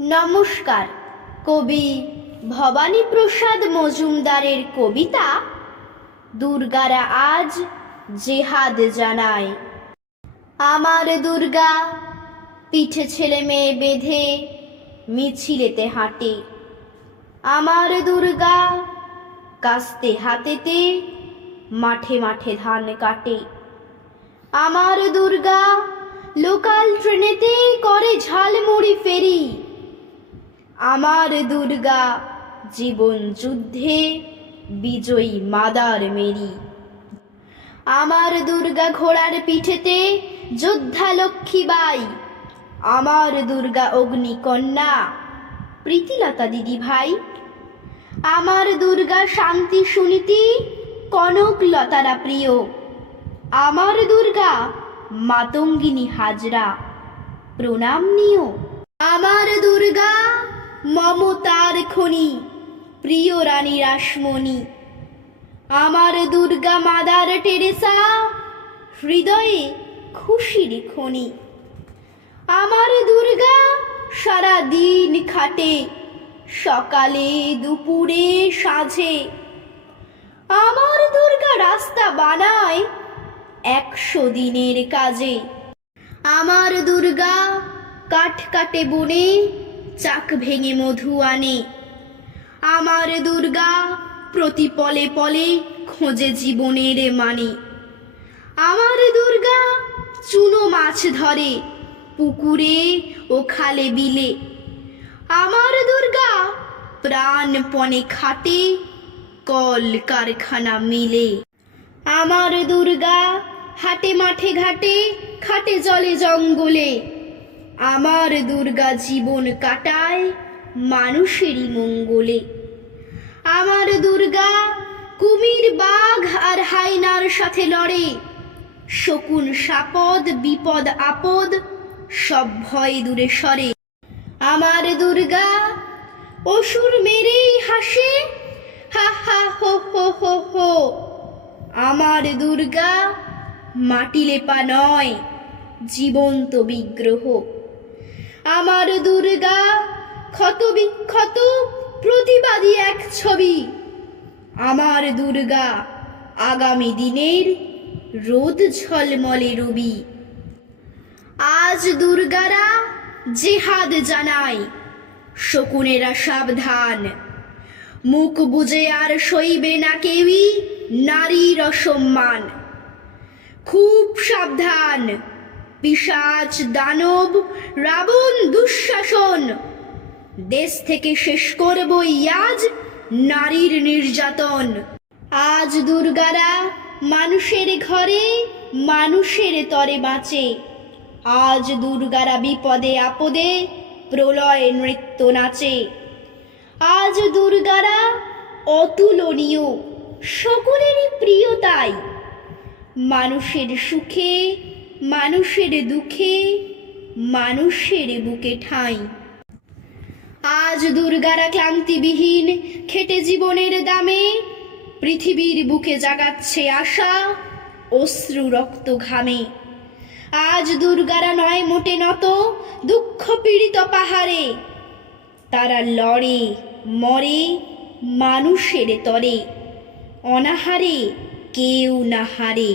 নমস্কার। কবি ভবানীপ্রসাদ মজুমদারের কবিতা দুর্গারা আজ জেহাদ জানায়। আমার দুর্গা পিঠে ছেলে মেয়ে বেঁধে মিছিলেতে হাঁটে। আমার দুর্গা কাস্তে হাতেতে মাঠে মাঠে ধান কাটে। আমার দুর্গা লোকাল ট্রেনেতে করে ঝালমুড়ি ফেরি। আমার দুর্গা জীবন যুদ্ধে বিজয়ী মাদার মেরি। আমার দুর্গা ঘোড়ার পিঠেতে যোদ্ধা লক্ষ্মীবাই। আমার দুর্গা অগ্নিকন্যা প্রীতিলতা দিদি ভাই। আমার দুর্গা শান্তি সুনীতি কনকলতারা প্রিয়। আমার দুর্গা মাতঙ্গিনী হাজরা প্রণাম নিও। আমার দুর্গা মমতার খনি প্রিয় রানী রাসমণি। আমার দুর্গা মাদার টেরেসা হৃদয়ে খুশির খনি। আমার দুর্গা সারা দিন খাটে সকালে দুপুরে সাঁঝে। আমার দুর্গা রাস্তা বানায় 100 দিনের কাজে। আমার দুর্গা কাঠ কাটে বনে চাক ভেঙে মধু আনে। আমার দুর্গা প্রতি পলে পলে খোঁজে জীবনের মানে। আমার দুর্গা চুনো মাছ ধরে পুকুরে ও খালে বিলে। আমার দুর্গা প্রাণপণে খাটে কল কারখানা মিলে। আমার দুর্গা হাটে মাঠে ঘাটে খাটে জলে জঙ্গলে। আমার দুর্গা জীবন কাটায় মানুষেরই মঙ্গলে। আমার দুর্গা কুমির বাঘ আর হায়নার সাথে লড়ে। শকুন সাপদ বিপদ আপদ সব ভয় দূরে সরে। আমার দুর্গা অসুর মেরেই হাসে হা হা হো হো হো হো। আমার দুর্গা মাটি লেপা নয় জীবন্ত বিগ্রহ। আমার দুর্গা ক্ষত বিক্ষত প্রতিবাদী এক ছবি। আমার দুর্গা আগামী দিনের রোদ ঝলমলে রবি। আজ দুর্গারা জেহাদ জানায় শকুনেরা সাবধান। মুখ বুজে আর সইবে না কেউই নারীর অসম্মান। খুব সাবধান পিশাচ দানব রাবণ দুঃশাসন। দেশ থেকে শেষ করবই আজ নারীর নির্যাতন। আজ দুর্গারা মানুষের ঘরে মানুষের তরে বাঁচে। আজ দুর্গারা বিপদে আপদে প্রলয় নৃত্য নাচে। আজ দুর্গারা অতুলনীয় সকলেরই প্রিয় তাই। মানুষের সুখে মানুষের দুঃখে মানুষের বুকে ঠাঁই। আজ দুর্গারা ক্লান্তিবিহীন খেটে জীবনের দামে পৃথিবীর বুকে জাগাচ্ছে আশা অশ্রু রক্ত ঘামে। আজ দুর্গারা নয় মোটে নত দুঃখ পীড়িত পাহাড়ে। তারা লড়ে মরে মানুষের তরে অনাহারে কেউ না হারে।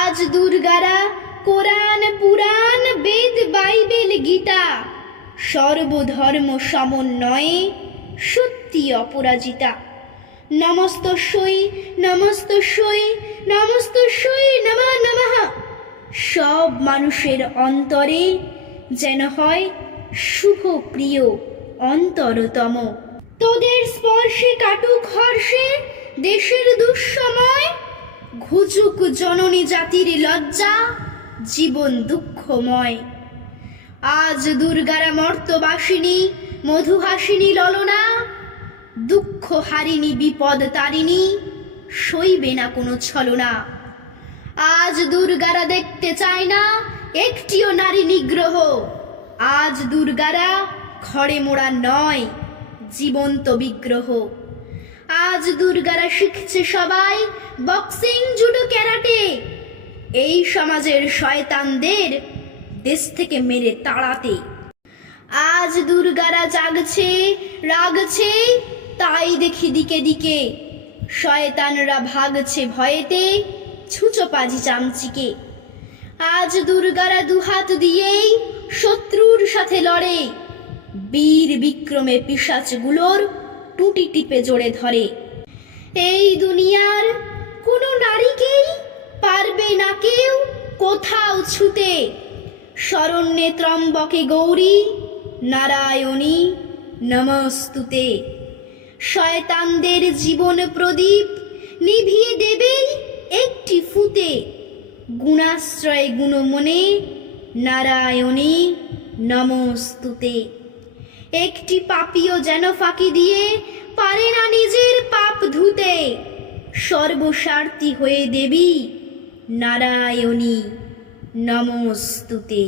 আজ দুর্গারা কোরআন পুরাণ বেদ বাইবেল গীতা সর্বধর্ম সমন্বয়ে সত্যি অপরাজিতা। নমস্তস্যৈ নমস্তস্যৈ নমস্তস্যৈ নমঃ নমঃ। সব মানুষের অন্তরে যেন হয় শুভ প্রিয় অন্তরতম। তোদের স্পর্শে কাটুক হর্ষে দেশের দুঃসময়। ঘুচুক জননী জাতির লজ্জা জীবন দুঃখময়। আজ দুর্গারা মর্তবাসিনী মধুহাসিনী ললনা। দুঃখ হারিনি বিপদ তারিণী সইবে না কোনো ছলনা। আজ দুর্গারা দেখতে চায় না একটিও নারী নিগ্রহ। আজ দুর্গারা খড়ে মোড়া নয় জীবন্ত বিগ্রহ। আজ দুর্গারা শিখছে সবাই বক্সিং জুডো ক্যারাটে। এই সমাজের শয়তানদের দেশ থেকে মেরে তাড়াতে। আজ দুর্গারা জাগছে রাগছে, তাই দেখি দিকে দিকে শয়তানরা ভাগছে ভয়েতে ছুঁচো পাজি চামচিকে। আজ দুর্গারা দুহাত দিয়েই শত্রুর সাথে লড়ে, বীর বিক্রমে পিশাচগুলোর টুটি টিপে জোরে ধরে। এই দুনিয়ার কোনো নারীকেই পারবে না কেউ কোথাও ছুতে, শরণ্যে ত্রম্বকে গৌরী নারায়ণী নমস্তুতে। শয়তানদের জীবন প্রদীপ নিভিয়ে দেবেই একটি ফুতে, গুণাশ্রয় গুণমনে নারায়ণী নমস্তুতে। একটি পাপীও যেন ফাঁকি দিয়ে পারে না নিজের পাপ ধুতে, সর্বস্বার্থী হয়ে দেবী নারায়ণী নমস্তুতে।